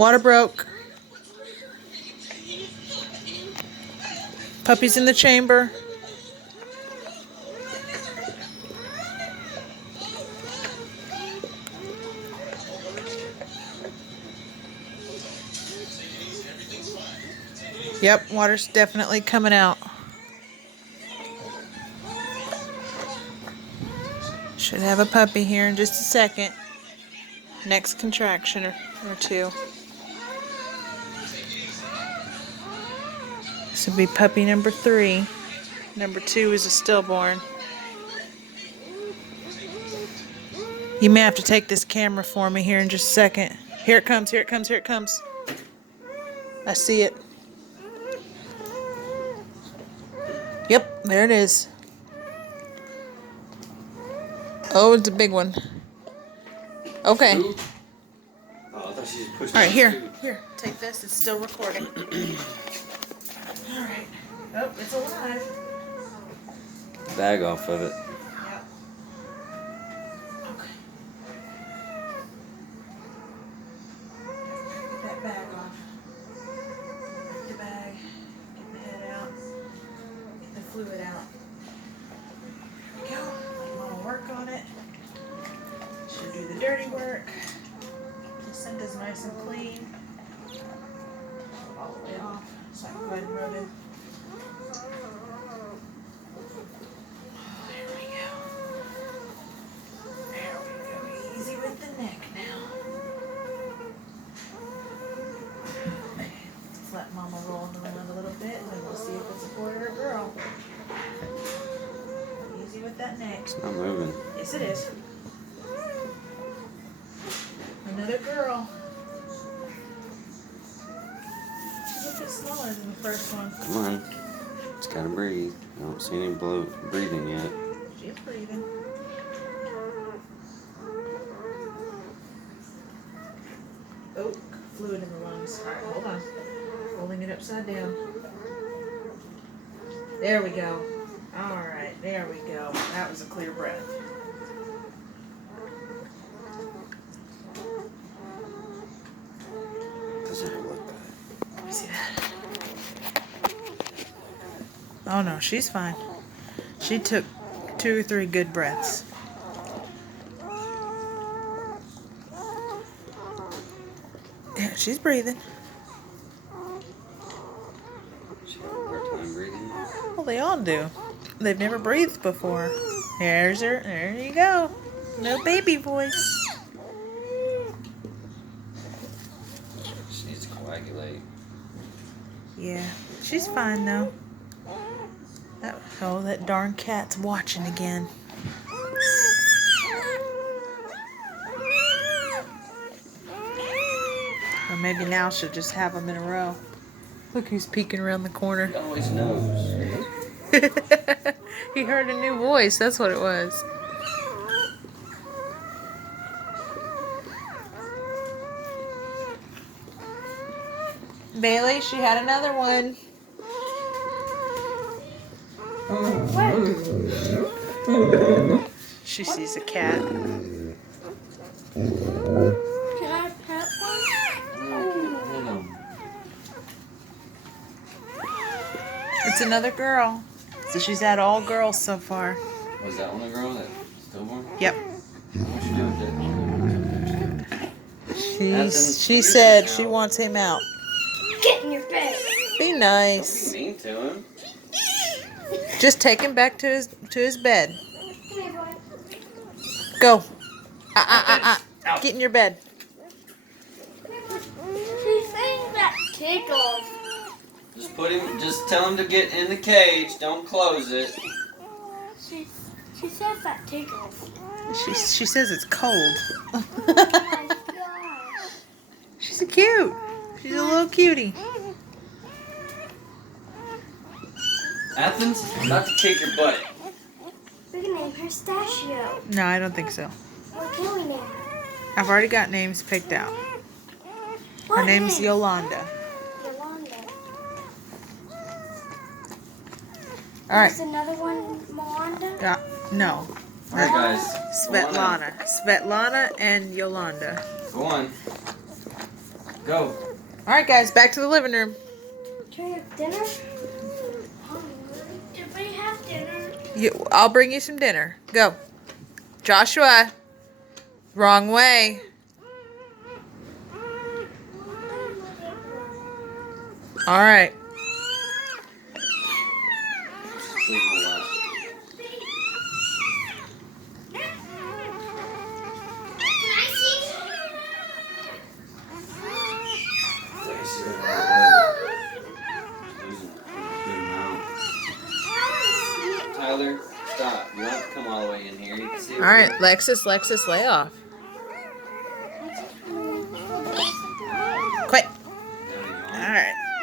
Water broke. Puppy's in the chamber. Yep, water's definitely coming out. Should have a puppy here in just a second. Next contraction or two. This would be puppy number 3. Number 2 is a stillborn. You may have to take this camera for me here in just a second. Here it comes, here it comes, here it comes. I see it. Yep, there it is. Oh, it's a big one. Okay. Oh, I thought she just pushed. All right, here, take this. It's still recording. All right. Oh, it's alive. Bag off of it. Yep. Okay. Get that bag off. Get the bag. Get the head out. Get the fluid out. There we go. Let Mama work on it. She'll do the dirty work. Placenda's nice and clean. All the way off. So I can go ahead and rub it. There we go. There we go. Easy with the neck now. Okay. Let's let Mama roll in the wind a little bit and then we'll see if it's a boy or a girl. Easy with that neck. It's not moving. Yes, it is. Another girl. She's a bit smaller than the first one. Come on. It's gotta breathe. I don't see any breathing yet. She's breathing. Oh, fluid in the lungs. Alright, hold on. Holding it upside down. There we go. Alright, there we go. That was a clear breath. Doesn't look bad. Let me see that. Oh no, she's fine. She took 2 or 3 good breaths. Yeah, she's breathing. She had a hard time breathing. Well, they all do. They've never breathed before. There's her. There you go. No baby voice. She needs to coagulate. Yeah, she's fine though. That darn cat's watching again. Or maybe now she'll just have them in a row. Look who's peeking around the corner. He always knows. He heard a new voice. That's what it was. Bailey, she had another one. She sees a cat. Can I pet one? It's another girl. So she's had all girls so far. Was that one a girl that stillborn? Yep. What'd she do with it? She said she wants him out. Get in your bed. Be nice. Mean to him. Just take him back to his bed. Go. Get in your bed. She's saying that tickles. Just tell him to get in the cage. Don't close it. She says that tickles. She says it's cold. Oh my gosh. She's cute. She's a little cutie. Athens, I'm about to kick your butt. We can name her Pistachio. No, I don't think so. What can we name her? I've already got names picked out. Her What name's name? Yolanda. Yolanda. Alright. There's another one, Moanda. No. Alright, guys. Svetlana. Svetlana and Yolanda. Go on. Go. All right, guys, back to the living room. Can we have dinner? Did we have dinner? I'll bring you some dinner. Go. Joshua. Wrong way. All right. Tyler, stop. You don't have to come all the way in here. You can see All right, Lexus, lay off.